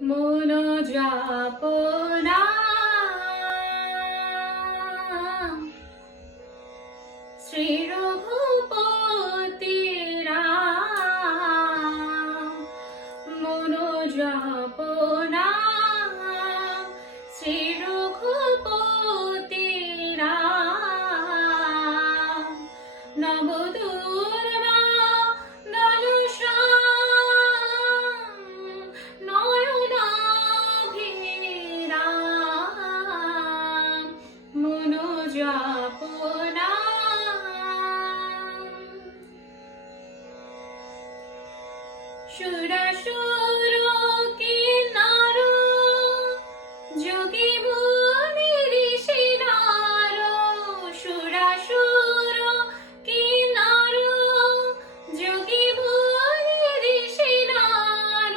মন যাপনা শ্রী রঘুপতি রাম। মন যাপনা শ্রী রঘুপতি রাম। নবদুর্গা দলশ্যাম নয়নাভিরাম। মন যাপনা সুরাসুর কিন্নর যোগী মুনি ঋষি নর। সুরাসুর কিন্নর যোগী মুনি ঋষি নর।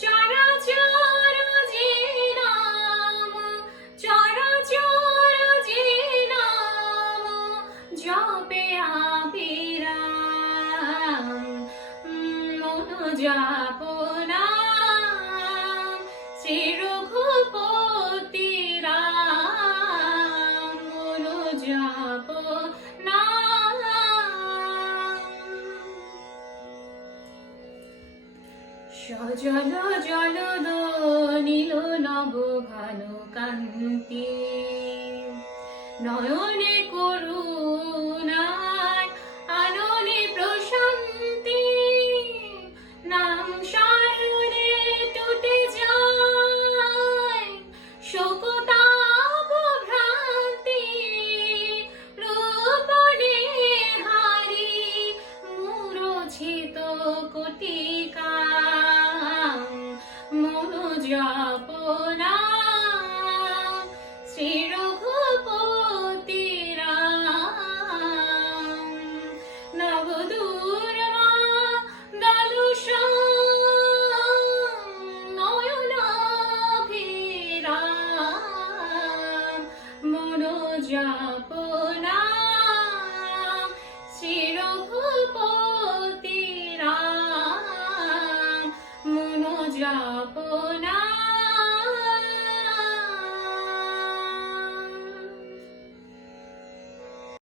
চরাচর যে নাম চরাচর যে নাম জপে আবিরাম। মন যাপনা শ্রী রঘুপতি রাম। মন যাপনা সজল জলদ নীল নব ভানু কান্তি। নয়নে করুণায় আননে প্রশান্তি। নাম স্মরণে টুটে যায় শোকতাপ ভ্রান্তি। রূপনে হারি মূরছিত কোটিকা। মন যাপনা শ্রী রঘুপতি রাম। নবদুর্গা দলশ্যাম নয়নাভিরাম। মন যাপনা শ্রী রঘুপতি রাম। মন যাপনা।